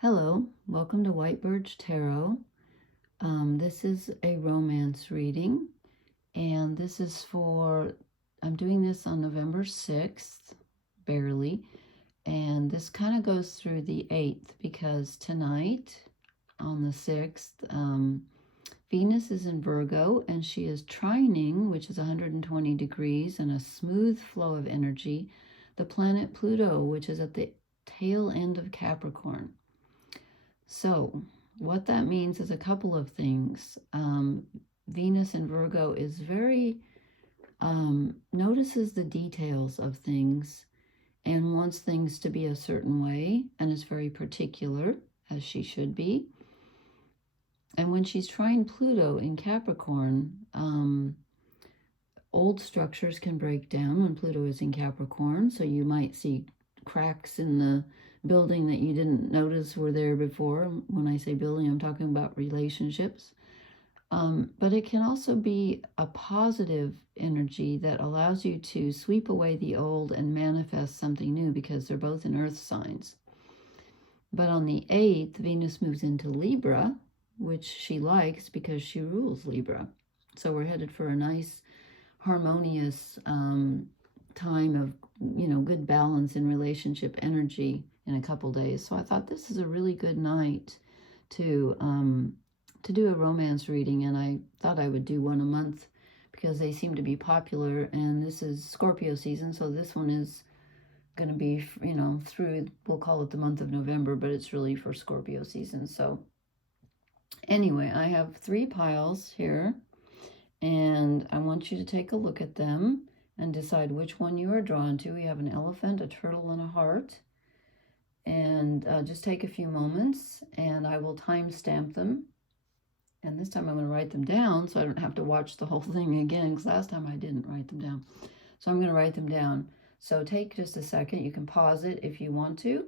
Hello, welcome to White Birch Tarot. This is a romance reading, and this is I'm doing this on November 6th, barely, and this kind of goes through the 8th because tonight, on the 6th, Venus is in Virgo, and she is trining, which is 120 degrees and a smooth flow of energy, the planet Pluto, which is at the tail end of Capricorn. So what that means is a couple of things. Venus in Virgo is very, notices the details of things and wants things to be a certain way, and is very particular, as she should be. And when she's trying Pluto in Capricorn, old structures can break down when Pluto is in Capricorn, so you might see cracks in the building that you didn't notice were there before. When I say building, I'm talking about relationships. But it can also be a positive energy that allows you to sweep away the old and manifest something new, because they're both in earth signs. But on the 8th, Venus moves into Libra, which she likes because she rules Libra. So we're headed for a nice, harmonious time of, good balance in relationship energy in a couple days. So I thought this is a really good night to do a romance reading, and I thought I would do one a month because they seem to be popular, and this is Scorpio season, so this one is going to be, through, we'll call it the month of November, but it's really for Scorpio season. So anyway, I have 3 piles here, and I want you to take a look at them and decide which one you are drawn to. We have an elephant, a turtle, and a heart. And just take a few moments, and I will timestamp them. And this time I'm going to write them down so I don't have to watch the whole thing again, because last time I didn't write them down. So I'm going to write them down. So take just a second. You can pause it if you want to.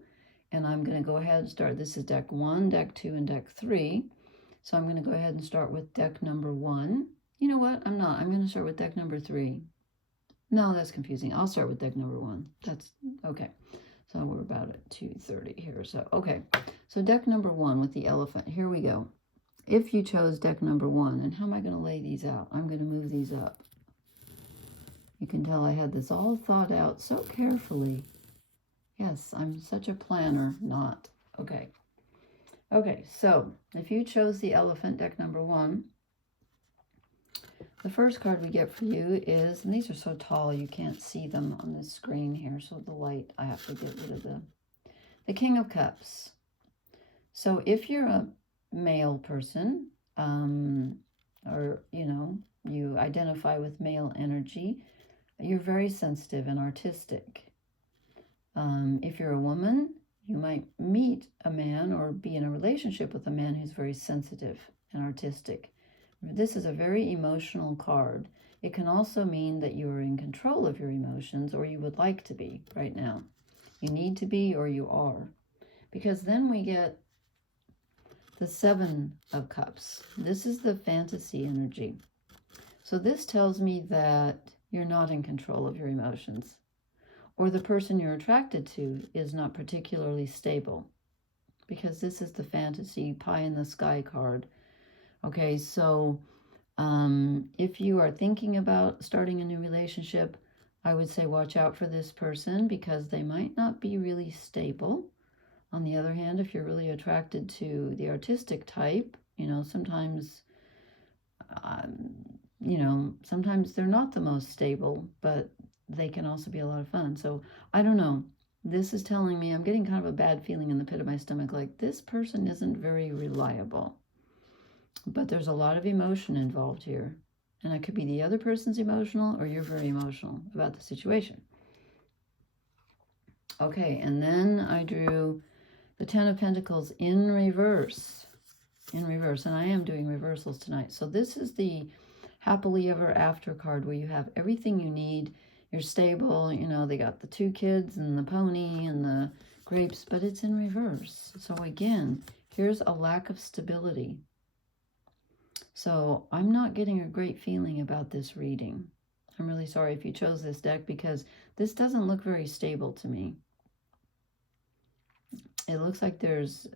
And I'm going to go ahead and start. This is deck 1, deck 2, and deck 3. So I'm going to go ahead and start with deck number 1. You know what? I'm not. I'm going to start with deck number 3. No, that's confusing. I'll start with deck number 1. That's okay. So we're about at 2:30 here. So, okay. So deck number 1 with the elephant. Here we go. If you chose deck number 1, and how am I going to lay these out? I'm going to move these up. You can tell I had this all thought out so carefully. Yes, I'm such a planner, not. Okay. Okay, so if you chose the elephant, deck number 1, the first card we get for you is, and these are so tall you can't see them on this screen here, so the light, I have to get rid of the King of Cups. So if you're a male person, or, you identify with male energy, you're very sensitive and artistic. If you're a woman, you might meet a man or be in a relationship with a man who's very sensitive and artistic. This is a very emotional card. It can also mean that you are in control of your emotions, or you would like to be right now. You need to be, or you are. Because then we get the 7 of Cups. This is the fantasy energy. So this tells me that you're not in control of your emotions, or the person you're attracted to is not particularly stable, because this is the fantasy pie in the sky card. Okay, so if you are thinking about starting a new relationship, I would say watch out for this person, because they might not be really stable. On the other hand, if you're really attracted to the artistic type, sometimes, sometimes they're not the most stable, but they can also be a lot of fun. So I don't know. This is telling me, I'm getting kind of a bad feeling in the pit of my stomach, like this person isn't very reliable. But there's a lot of emotion involved here. And it could be the other person's emotional, or you're very emotional about the situation. Okay, and then I drew the 10 of Pentacles in reverse. In reverse, and I am doing reversals tonight. So this is the happily ever after card, where you have everything you need. You're stable, they got the 2 kids and the pony and the grapes, but it's in reverse. So again, here's a lack of stability. So I'm not getting a great feeling about this reading. I'm really sorry if you chose this deck, because this doesn't look very stable to me. it looks like there's,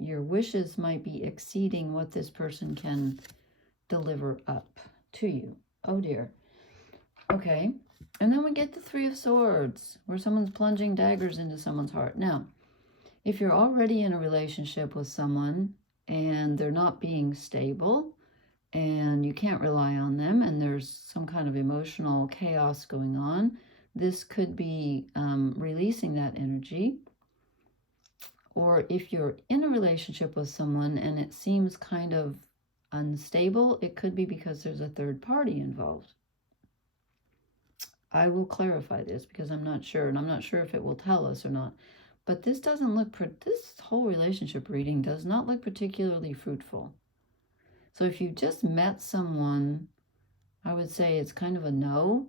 your wishes might be exceeding what this person can deliver up to you. Oh dear. Okay. And then we get the Three of Swords, where someone's plunging daggers into someone's heart. Now, if you're already in a relationship with someone and they're not being stable and you can't rely on them and there's some kind of emotional chaos going on, this could be releasing that energy. Or if you're in a relationship with someone and it seems kind of unstable, it could be because there's a third party involved. I will clarify this because I'm not sure, and I'm not sure if it will tell us or not. But this doesn't look, this whole relationship reading does not look particularly fruitful. So if you just met someone, I would say it's kind of a no.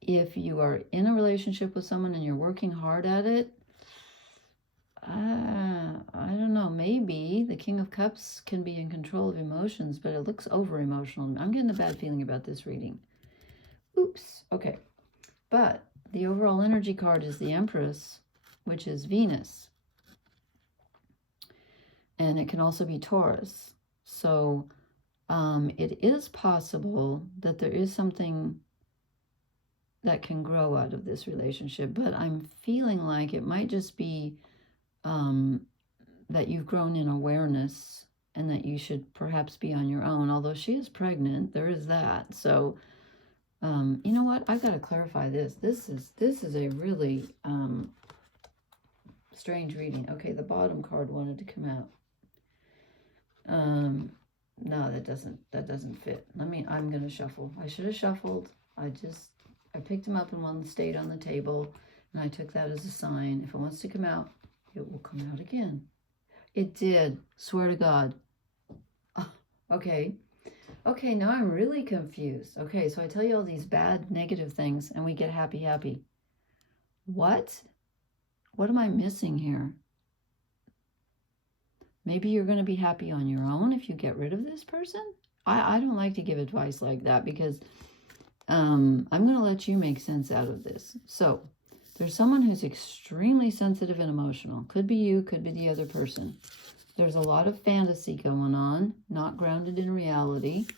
If you are in a relationship with someone and you're working hard at it, I don't know, maybe the King of Cups can be in control of emotions, but it looks over-emotional. I'm getting a bad feeling about this reading. Oops. Okay. But the overall energy card is the Empress, which is Venus. And it can also be Taurus. So it is possible that there is something that can grow out of this relationship, but I'm feeling like it might just be that you've grown in awareness and that you should perhaps be on your own. Although she is pregnant, there is that. So, you know what? I've got to clarify this. This is a really strange reading. Okay, the bottom card wanted to come out. No, that doesn't fit. I'm going to shuffle. I should have shuffled. I picked them up and one stayed on the table, and I took that as a sign. If it wants to come out, it will come out again. It did. Swear to God. Oh, okay. Okay, now I'm really confused. Okay, so I tell you all these bad, negative things, and we get happy, happy. What? What am I missing here? Maybe you're going to be happy on your own if you get rid of this person? I don't like to give advice like that because I'm going to let you make sense out of this. So, there's someone who's extremely sensitive and emotional. Could be you, could be the other person. There's a lot of fantasy going on, not grounded in reality.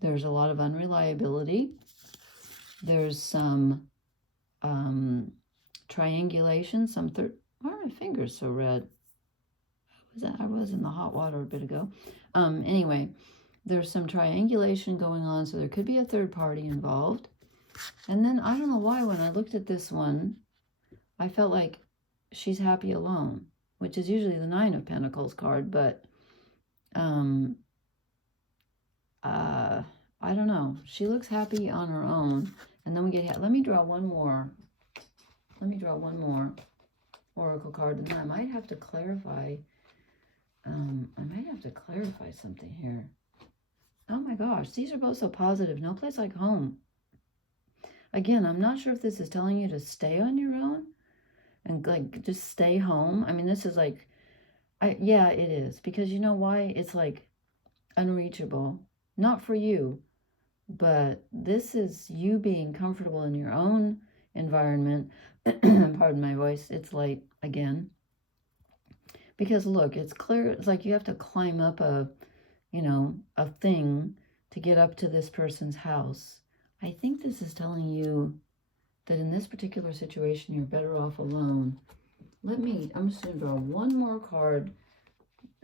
There's a lot of unreliability. There's some triangulation, why are my fingers so red? I was in the hot water a bit ago. Anyway, there's some triangulation going on, so there could be a third party involved. And then, I don't know why, when I looked at this one, I felt like she's happy alone, which is usually the Nine of Pentacles card, but I don't know. She looks happy on her own. And then we get, let me draw one more. Let me draw one more oracle card, and then I might have to clarify. Something here. Oh my gosh, these are both so positive. No place like home. Again, I'm not sure if this is telling you to stay on your own and like just stay home. I mean, this is like, yeah, it is, because you know why? It's like unreachable. Not for you, but this is you being comfortable in your own environment. Pardon my voice. It's late again. Because look, it's clear. It's like you have to climb up a thing to get up to this person's house. I think this is telling you that in this particular situation, you're better off alone. I'm just going to draw one more card.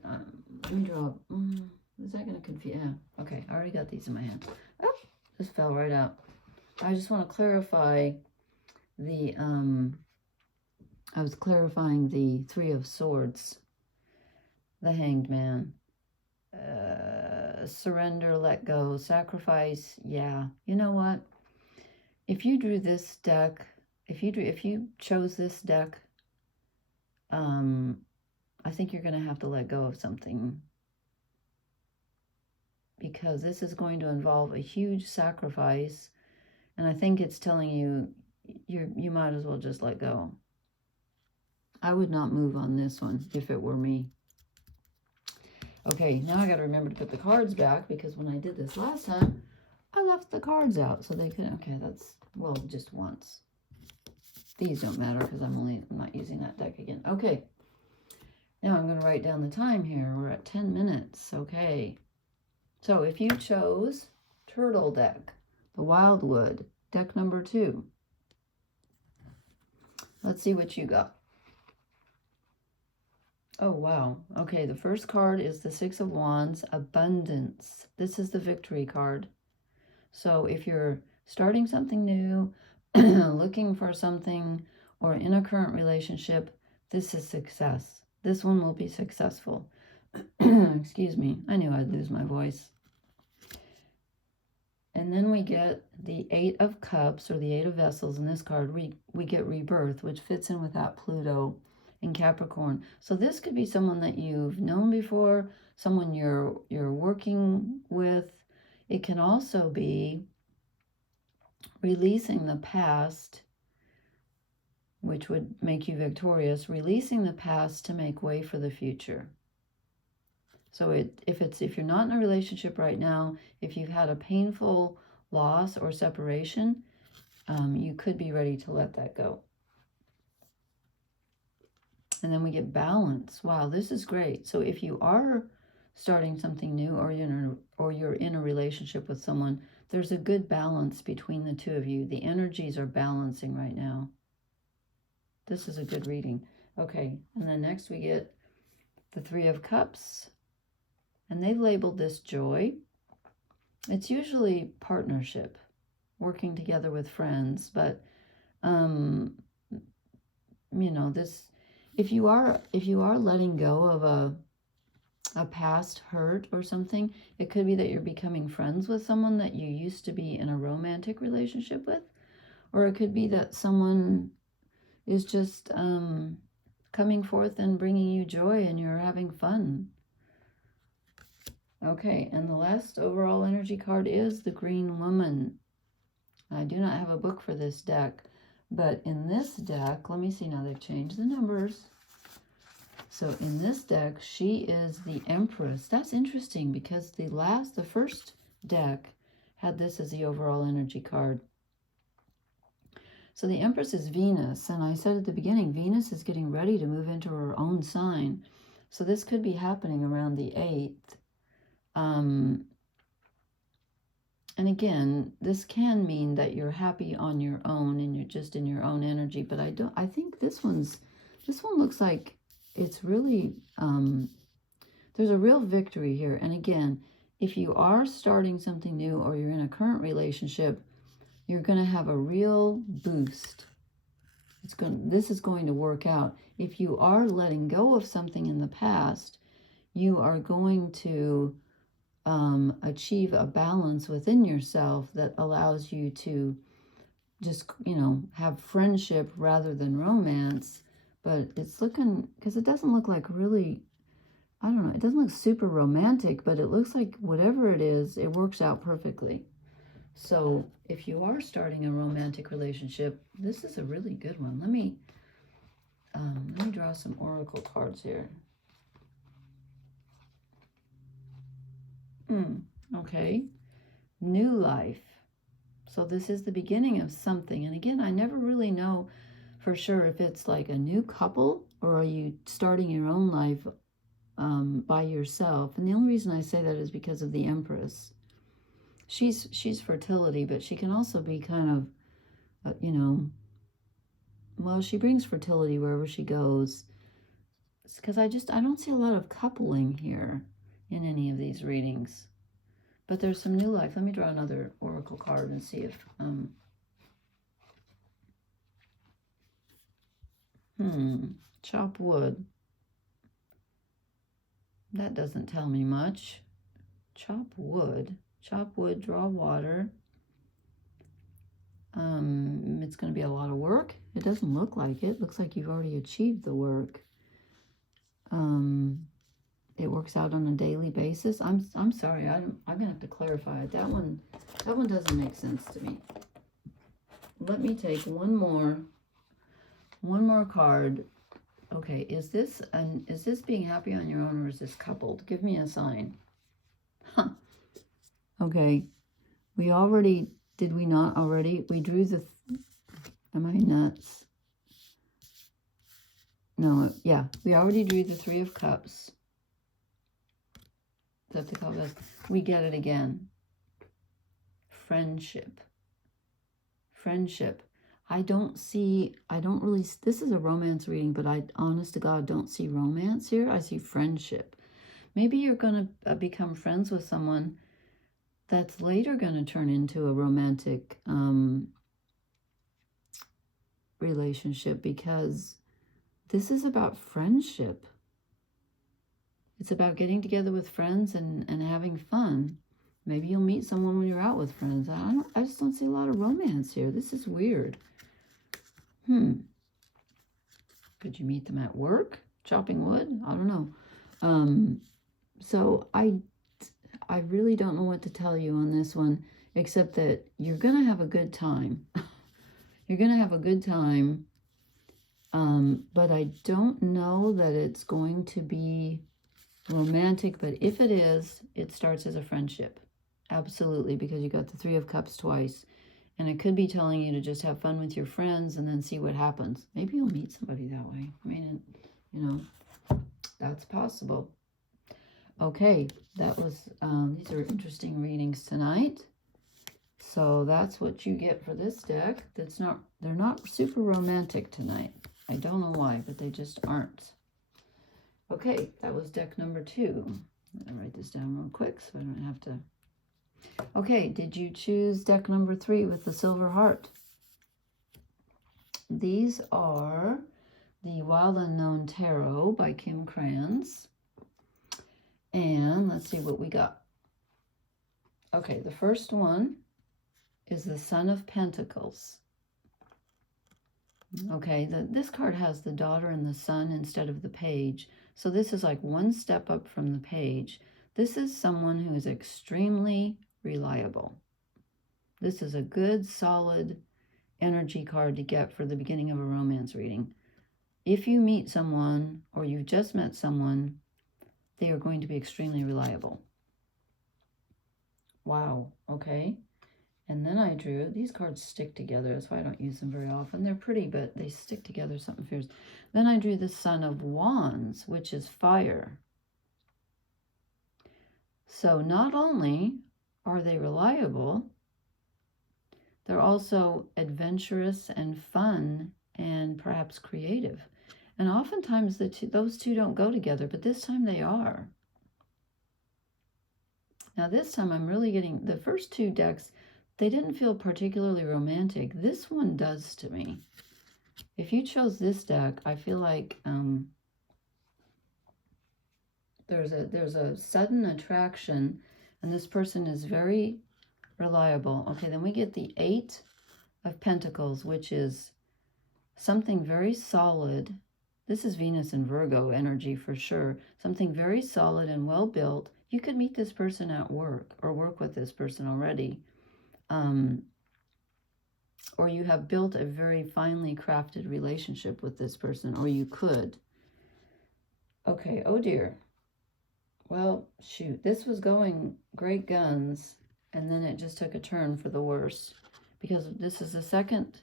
Let me draw, is that going to confuse? Yeah, okay, I already got these in my hand. Oh, this fell right out. I just want to clarify the, I was clarifying the Three of Swords, the Hanged Man. Surrender, let go, sacrifice. Yeah, you know what? If you drew this deck, if you chose this deck, I think you're going to have to let go of something, because this is going to involve a huge sacrifice, and I think it's telling you you might as well just let go. I would not move on this one if it were me. Okay, now I got to remember to put the cards back, because when I did this last time, I left the cards out so they could, okay, that's, well, just once. These don't matter because I'm not using that deck again. Okay. Now I'm going to write down the time here. We're at 10 minutes. Okay. So if you chose Turtle deck, the Wildwood, deck number 2. Let's see what you got. Oh, wow. Okay, the first card is the Six of Wands, Abundance. This is the victory card. So if you're starting something new, looking for something, or in a current relationship, this is success. This one will be successful. Excuse me. I knew I'd lose my voice. And then we get the Eight of Cups, or the Eight of Vessels. In this card, we get rebirth, which fits in with that Pluto in Capricorn. So this could be someone that you've known before, someone you're working with. It can also be releasing the past, which would make you victorious, releasing the past to make way for the future. So if you're not in a relationship right now, if you've had a painful loss or separation, you could be ready to let that go. And then we get balance. Wow, this is great. So if you are starting something new, or you're in a relationship with someone, there's a good balance between the two of you. The energies are balancing right now. This is a good reading. Okay, and then next we get the Three of Cups. And they've labeled this joy. It's usually partnership, working together with friends. But, you know, this, if you are letting go of a past hurt or something, it could be that you're becoming friends with someone that you used to be in a romantic relationship with. Or it could be that someone is just coming forth and bringing you joy and you're having fun. Okay, and the last overall energy card is the Green Woman. I do not have a book for this deck, but in this deck, let me see, now they've changed the numbers. So in this deck, she is the Empress. That's interesting because the first deck had this as the overall energy card. So the Empress is Venus, and I said at the beginning, Venus is getting ready to move into her own sign. So this could be happening around the 8th. And again, this can mean that you're happy on your own and you're just in your own energy, but I think this one looks like it's really, there's a real victory here. And again, if you are starting something new or you're in a current relationship, you're going to have a real boost. This is going to work out. If you are letting go of something in the past, you are going to achieve a balance within yourself that allows you to just, have friendship rather than romance. But it's looking, because it doesn't look like really, I don't know, it doesn't look super romantic, but it looks like whatever it is, it works out perfectly. So if you are starting a romantic relationship, this is a really good one. Let me draw some oracle cards here. Okay, new life. So this is the beginning of something. And again, I never really know for sure if it's like a new couple or are you starting your own life by yourself. And the only reason I say that is because of the Empress. She's fertility, but she can also be kind of, well, she brings fertility wherever she goes. Because I don't see a lot of coupling here in any of these readings. But there's some new life. Let me draw another oracle card and see if... chop wood. That doesn't tell me much. Chop wood, draw water. It's going to be a lot of work. It doesn't look like it. Looks like you've already achieved the work. It works out on a daily basis. I'm sorry. I'm gonna have to clarify it. That one doesn't make sense to me. Let me take one more card. Okay, is this being happy on your own or is this coupled? Give me a sign. Huh. Okay. Did we not already? We drew the, am I nuts? No, yeah, we already drew the Three of Cups. Is that the cup? We get it again. Friendship. Friendship. I don't really, this is a romance reading, but I, honest to God, don't see romance here. I see friendship. Maybe you're going to become friends with someone that's later going to turn into a romantic relationship, because this is about friendship. It's about getting together with friends and having fun. Maybe you'll meet someone when you're out with friends. I just don't see a lot of romance here. This is weird. Could you meet them at work? Chopping wood? I don't know. So I really don't know what to tell you on this one, except that you're going to have a good time. You're going to have a good time. But I don't know that it's going to be romantic. But if it is, it starts as a friendship. Absolutely, because you got the Three of Cups twice. And it could be telling you to just have fun with your friends and then see what happens. Maybe you'll meet somebody that way. I mean, you know, that's possible. Okay, that was, these are interesting readings tonight. So that's what you get for this deck. They're not super romantic tonight. I don't know why, but they just aren't. Okay, that was deck number 2. I'll write this down real quick so I don't have to. Okay, did you choose deck number 3 with the silver heart? These are the Wild Unknown Tarot by Kim Krans. And let's see what we got. Okay, the first one is the Son of Pentacles. Okay, this card has the daughter and the son instead of the page. So this is like one step up from the page. This is someone who is extremely reliable. This is a good, solid energy card to get for the beginning of a romance reading. If you meet someone or you've just met someone, they are going to be extremely reliable. Wow, okay. And then I drew, these cards stick together. That's why I don't use them very often. They're pretty, but they stick together, something fierce. Then I drew the Son of Wands, which is fire. So not only are they reliable, they're also adventurous and fun and perhaps creative. And oftentimes those two don't go together, but this time they are. Now this time I'm really getting, the first 2 decks, they didn't feel particularly romantic. This one does to me. If you chose this deck, I feel like there's a sudden attraction, and this person is very reliable. Okay, then we get the 8 of Pentacles, which is something very solid. This is Venus and Virgo energy for sure. Something very solid and well built. You could meet this person at work or work with this person already. Or you have built a very finely crafted relationship with this person, or you could. Okay, oh dear. Well, shoot, this was going great guns, and then it just took a turn for the worse, because this is the second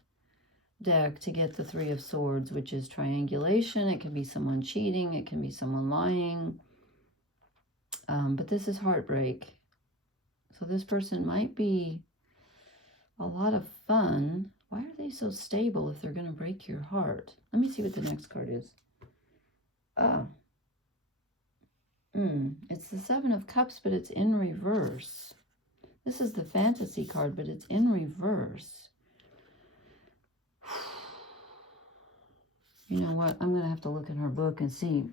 deck to get the 3 of Swords, which is triangulation. It can be someone cheating, it can be someone lying, but this is heartbreak. So this person might be a lot of fun. Why are they so stable if they're going to break your heart? Let me see what the next card is. It's the 7 of Cups, but it's in reverse. This is the fantasy card, but it's in reverse. You know what? I'm going to have to look in her book and see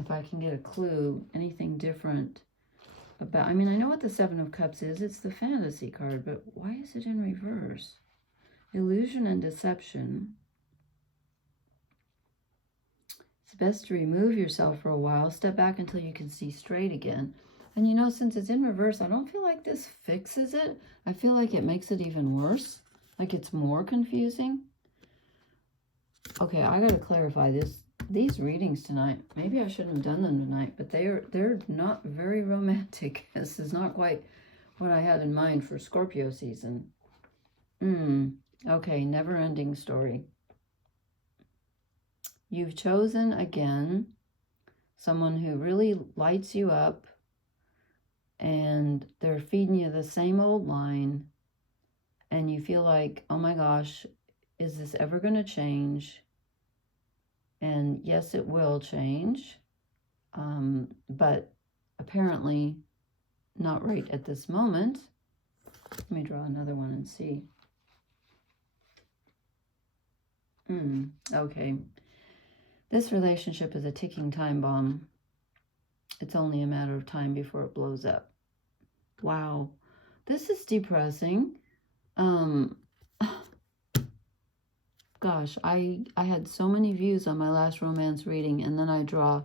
if I can get a clue, anything different about... I mean, I know what the 7 of Cups is. It's the fantasy card, but why is it in reverse? Illusion and deception. It's best to remove yourself for a while. Step back until you can see straight again. And you know, since it's in reverse, I don't feel like this fixes it. I feel like it makes it even worse. Like it's more confusing. Okay, I got to clarify this. These readings tonight, maybe I shouldn't have done them tonight, but they're not very romantic. This is not quite what I had in mind for Scorpio season. Okay, never-ending story. you've chosen, again, someone who really lights you up, and they're feeding you the same old line, and you feel like, oh my gosh, is this ever going to change? And yes, it will change, but apparently not right at this moment. Let me draw another one and see. Okay. This relationship is a ticking time bomb. It's only a matter of time before it blows up. Wow. This is depressing. Gosh, I had so many views on my last romance reading, and then I draw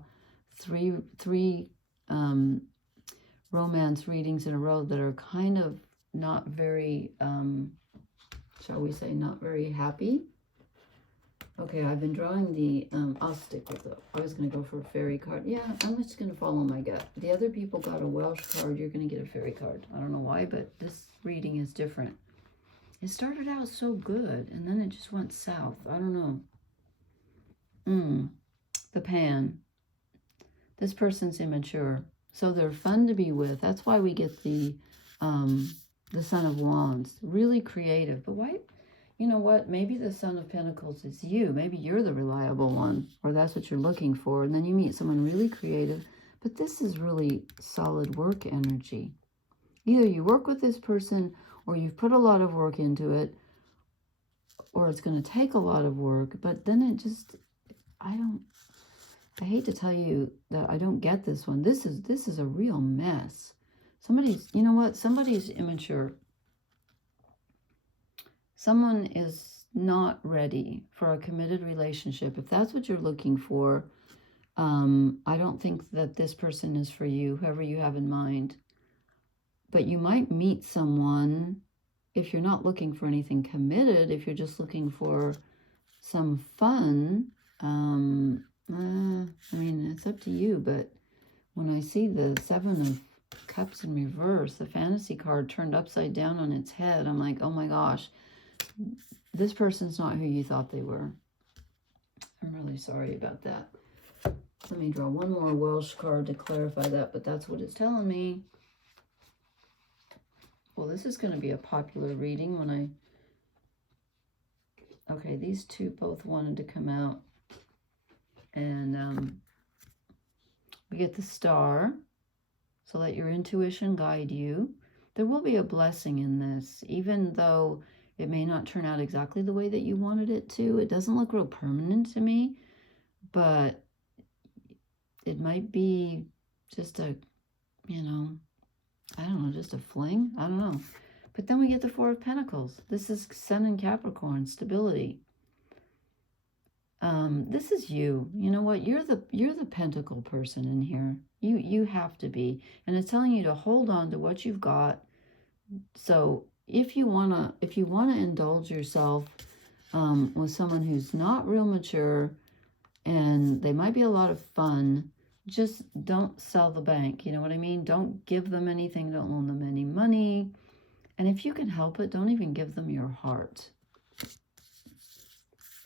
three romance readings in a row that are kind of not very, shall we say, not very happy. Okay, I've been drawing the, I'll stick with it. I was going to go for a fairy card. Yeah, I'm just going to follow my gut. The other people got a Welsh card. You're going to get a fairy card. I don't know why, but this reading is different. It started out so good, and then it just went south. I don't know. The Pan. This person's immature, so they're fun to be with. That's why we get the Son of Wands. Really creative. But why? You know what? Maybe the Son of Pentacles is you. Maybe you're the reliable one, or that's what you're looking for. And then you meet someone really creative. But this is really solid work energy. Either you work with this person, or you've put a lot of work into it, or it's going to take a lot of work. But then it just, I hate to tell you that I don't get this one. This is a real mess. Somebody's, you know what? Somebody's immature. Someone is not ready for a committed relationship. If that's what you're looking for, I don't think that this person is for you, whoever you have in mind. But you might meet someone, if you're not looking for anything committed, if you're just looking for some fun, I mean, it's up to you. But when I see the Seven of Cups in reverse, the fantasy card turned upside down on its head, I'm like, oh my gosh, this person's not who you thought they were. I'm really sorry about that. Let me draw one more Welsh card to clarify that, but that's what it's telling me. Well, this is going to be a popular reading when okay, these two both wanted to come out. And we get the Star, so let your intuition guide you. There will be a blessing in this, even though it may not turn out exactly the way that you wanted it to. It doesn't look real permanent to me, but it might be just a, you know, I don't know, just a fling. I don't know. But then we get the Four of Pentacles. This is Sun in Capricorn, stability. This is you. You know what? You're the pentacle person in here. You have to be. And it's telling you to hold on to what you've got. So if you wanna indulge yourself with someone who's not real mature, and they might be a lot of fun, just don't sell the bank. You know what I mean? Don't give them anything. Don't loan them any money. And if you can help it, don't even give them your heart.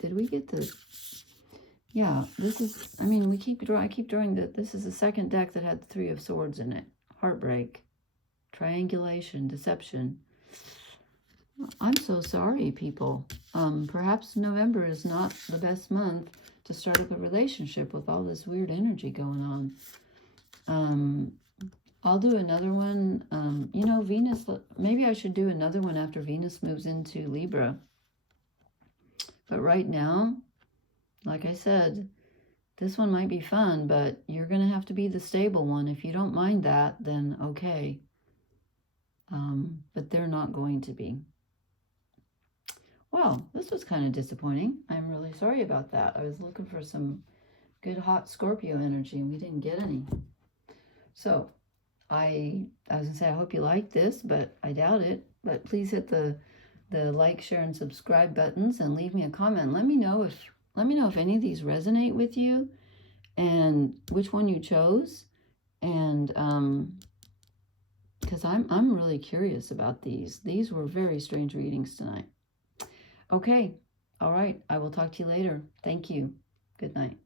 Did we get the... Yeah, this is... I mean, I keep drawing that. This is the second deck that had the Three of Swords in it. Heartbreak. Triangulation. Deception. I'm so sorry, people. Perhaps November is not the best month to start up a relationship with all this weird energy going on. I'll do another one. You know, Venus, maybe I should do another one after Venus moves into Libra. But right now, like I said, this one might be fun, but you're going to have to be the stable one. If you don't mind that, then okay. But they're not going to be. Well, this was kind of disappointing. I'm really sorry about that. I was looking for some good hot Scorpio energy, and we didn't get any. So, I was going to say, I hope you like this, but I doubt it. But please hit the like, share, and subscribe buttons, and leave me a comment. Let me know if any of these resonate with you, and which one you chose. And because I'm really curious about these. These were very strange readings tonight. Okay. All right. I will talk to you later. Thank you. Good night.